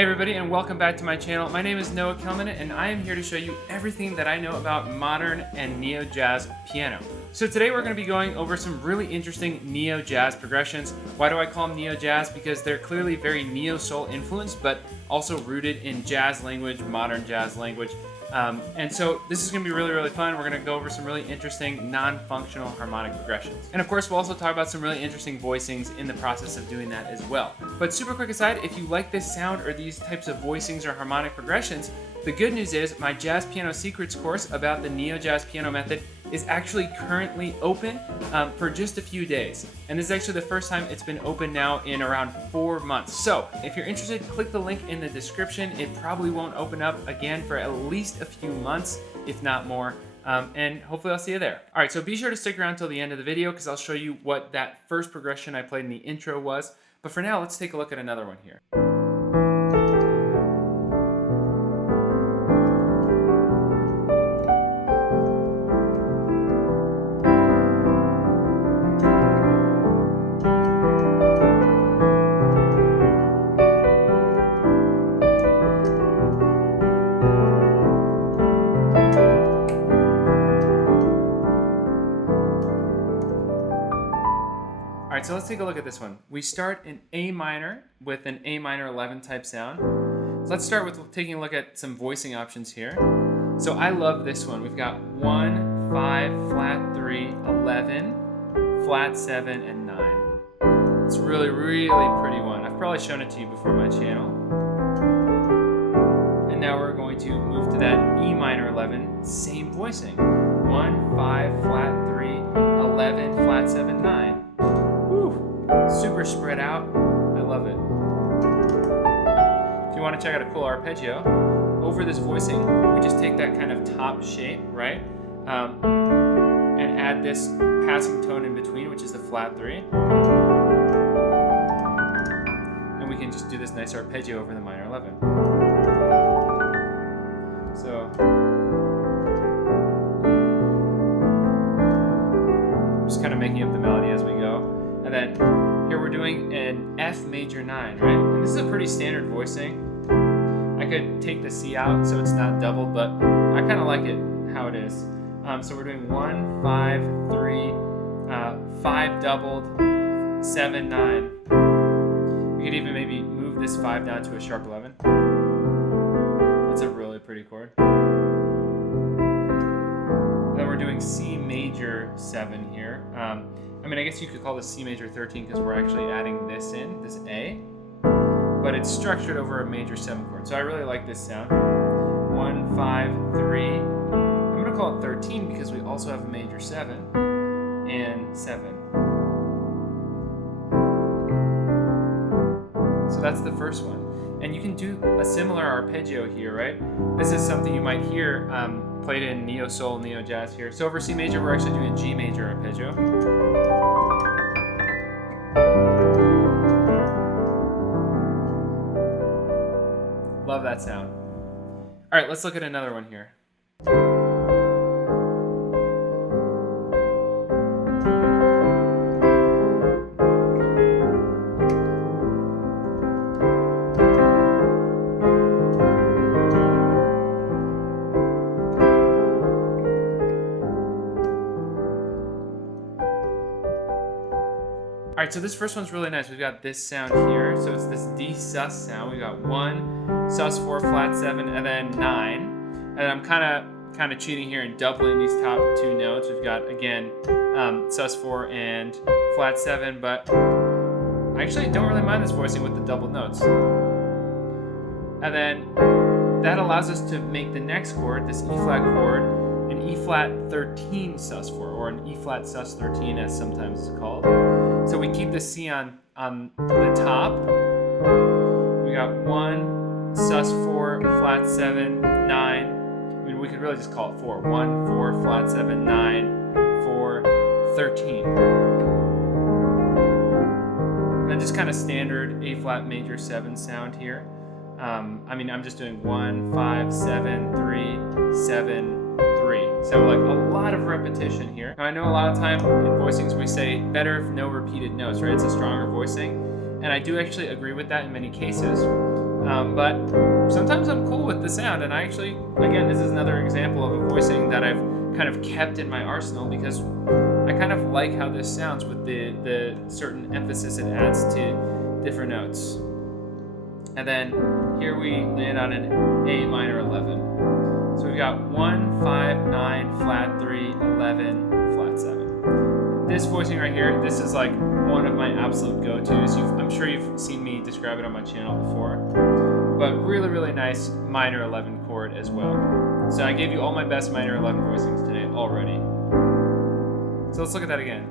Hey everybody, and welcome back to my channel. My name is Noah Kellman and I am here to show you everything that I know about modern and neo-jazz piano. So today we're going to be going over some really interesting neo-jazz progressions. Why do I call them neo-jazz? Because they're clearly very neo-soul influenced, but also rooted in jazz language, modern jazz language. And so this is going to be really fun. We're going to go over some really interesting non-functional harmonic progressions. And of course, we'll also talk about some really interesting voicings in the process of doing that as well. But super quick aside, if you like this sound or these types of voicings or harmonic progressions, the good news is my Jazz Piano Secrets course about the neo-jazz piano method is actually currently open for just a few days. And this is actually the first time it's been open now in around 4 months. So if you're interested, click the link in the description. It probably won't open up again for at least a few months, if not more. And hopefully I'll see you there. All right, so be sure to stick around till the end of the video because I'll show you what that first progression I played in the intro was. But for now, let's take a look at another one here. All right, so let's take a look at this one. We start in A minor with an A minor 11 type sound. So let's start with taking a look at some voicing options here. So I love this one. We've got 1, 5, flat 3, 11, flat 7, and 9. It's a really pretty one. I've probably shown it to you before on my channel. And now we're going to move to that E minor 11, same voicing. 1, 5, flat 3, 11, flat 7, 9. Super spread out. I love it. If you want to check out a cool arpeggio, over this voicing, we just take that kind of top shape, right? And add this passing tone in between, which is the flat 3. And we can just do this nice arpeggio over the minor 11. So, just kind of making up the melody as we go. And then here we're doing an F major 9, right? And this is a pretty standard voicing. I could take the C out so it's not doubled, but I kind of like it how it is. So we're doing 1, 5, 3, 5 doubled, 7, 9. We could even maybe move this 5 down to a sharp 11. That's a really pretty chord. Then we're doing C major 7 here. I mean, I guess you could call this C major 13 because we're actually adding this in, this A, but it's structured over a major 7 chord. So I really like this sound. 1, 5, 3. I'm going to call it 13 because we also have a major 7 and 7. So that's the first one. And you can do a similar arpeggio here, right? This is something you might hear played in neo-soul, neo-jazz here. So over C major, we're actually doing a G major arpeggio. Love that sound. All right, let's look at another one here. All right, so this first one's really nice. We've got this sound here. So it's this D sus sound. We got 1, sus 4, flat 7, and then 9. And I'm kind of cheating here and doubling these top 2 notes. We've got, again, sus 4 and flat 7, but I actually don't really mind this voicing with the doubled notes. And then that allows us to make the next chord, this E flat chord, an E flat 13 sus 4, or an E flat sus 13 as sometimes it's called. So we keep the C on the top. We got 1, sus 4, flat 7, 9. I mean, we could really just call it 4. 1, 4, flat 7, 9, 4, 13. And then just kind of standard A flat major 7 sound here. I mean, I'm just doing 1, 5, 7, 3, 7, 3. So like a lot of repetition here. Now I know a lot of time in voicings we say better if no repeated notes, right? It's a stronger voicing. And I do actually agree with that in many cases. But sometimes I'm cool with the sound, and I actually, again, this is another example of a voicing that I've kind of kept in my arsenal because I kind of like how this sounds with the certain emphasis it adds to different notes. And then here we land on an A minor 11. So we've got 1, 5, 9, flat 3, 11, flat 7. This voicing right here, this is like one of my absolute go-tos. I'm sure you've seen me describe it on my channel before, but really, really nice minor 11 chord as well. So I gave you all my best minor 11 voicings today already. So let's look at that again.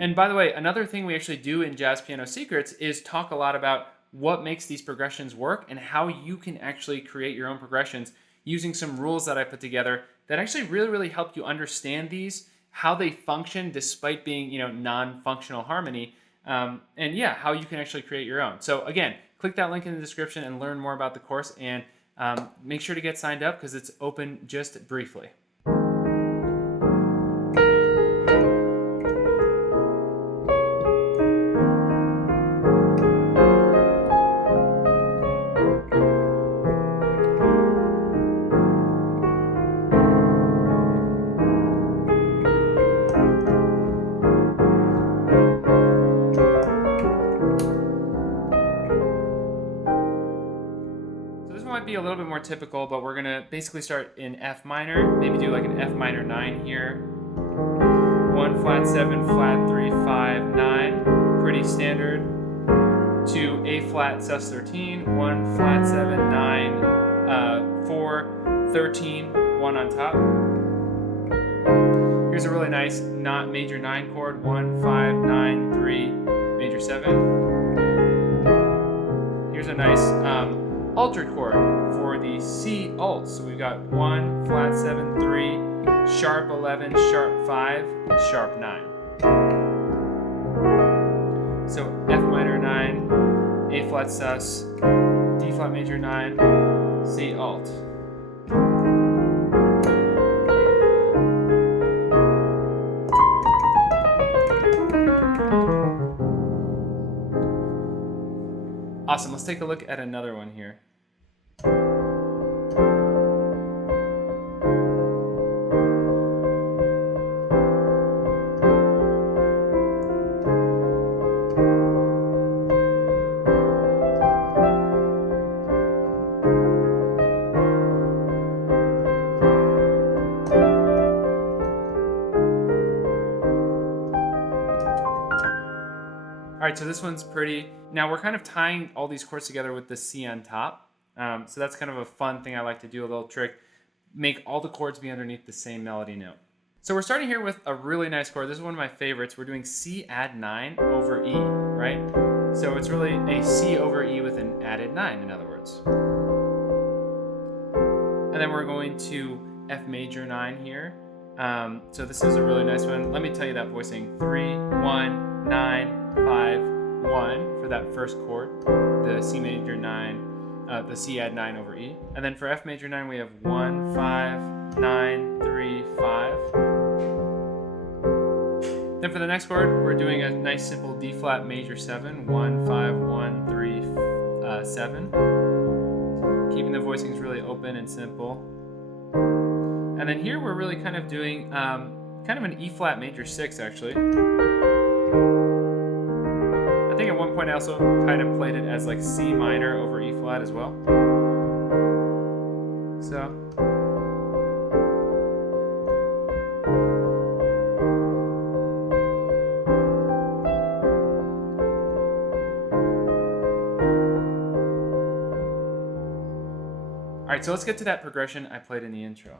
And by the way, another thing we actually do in Jazz Piano Secrets is talk a lot about what makes these progressions work and how you can actually create your own progressions using some rules that I put together that actually really, really help you understand these, how they function despite being, non-functional harmony, and yeah, how you can actually create your own. So again, click that link in the description and learn more about the course, and make sure to get signed up because it's open just briefly. Might be a little bit more typical, but we're gonna basically start in F minor, maybe do like an F minor 9 here. 1 flat 7, flat 3, 5, 9, pretty standard. To A flat sus 13, 1 flat 7, 9, 4, 13, 1 on top. Here's a really nice not major 9 chord, 1, 5, 9, 3, major 7. Here's a nice altered chord for the C alt. So we've got 1, flat 7, 3, sharp 11, sharp 5, sharp 9. So F minor 9, A flat sus, D flat major 9, C alt. Awesome, let's take a look at another one here. All right, so this one's pretty. Now we're kind of tying all these chords together with the C on top. So that's kind of a fun thing I like to do, a little trick. Make all the chords be underneath the same melody note. So we're starting here with a really nice chord. This is one of my favorites. We're doing C add 9 over E, right? So it's really a C over E with an added 9, in other words. And then we're going to F major 9 here. So this is a really nice one. Let me tell you that voicing. 3, 1, 9, 5, 1 for that first chord, the C major 9, the C add 9 over E. And then for F major 9, we have 1, 5, 9, 3, 5. Then for the next chord, we're doing a nice simple D flat major 7, 1, 5, 1, 3, 7. Keeping the voicings really open and simple. And then here we're really kind of doing kind of an E flat major 6 actually. I think at one point I also kind of played it as like C minor over E flat as well. So. All right, so let's get to that progression I played in the intro.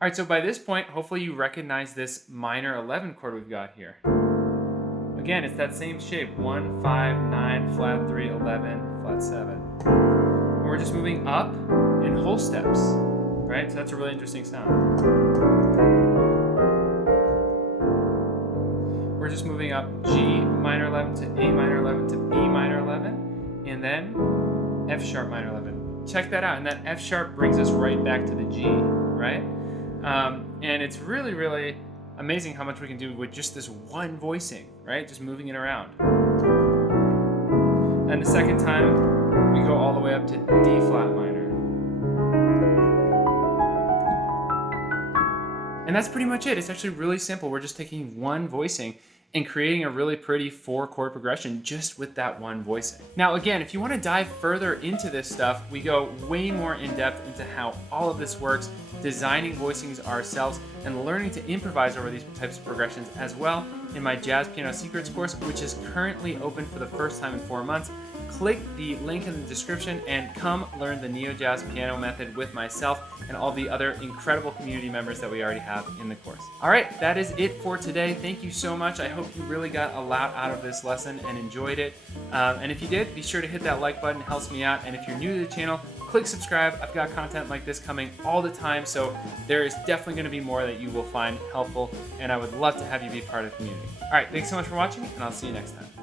All right, so by this point, hopefully you recognize this minor 11 chord we've got here. Again, it's that same shape, 1, 5, 9, flat 3, 11, flat 7. And we're just moving up in whole steps, right? So that's a really interesting sound. up G minor 11 to A minor 11 to B minor 11, and then F sharp minor 11. Check that out, and that F sharp brings us right back to the G, right? And it's really, really amazing how much we can do with just this one voicing, right? Just moving it around. And the second time, we go all the way up to D flat minor. And that's pretty much it. It's actually really simple. We're just taking one voicing and creating a really pretty 4-chord progression just with that one voicing. Now again, if you want to dive further into this stuff, we go way more in depth into how all of this works, designing voicings ourselves, and learning to improvise over these types of progressions as well in my Jazz Piano Secrets course, which is currently open for the first time in 4 months. Click the link in the description and come learn the Neo Jazz Piano method with myself and all the other incredible community members that we already have in the course. All right, that is it for today. Thank you so much. I hope you really got a lot out of this lesson and enjoyed it. And if you did, be sure to hit that like button. It helps me out. And if you're new to the channel, click subscribe. I've got content like this coming all the time, so there is definitely going to be more that you will find helpful, and I would love to have you be part of the community. All right, thanks so much for watching, and I'll see you next time.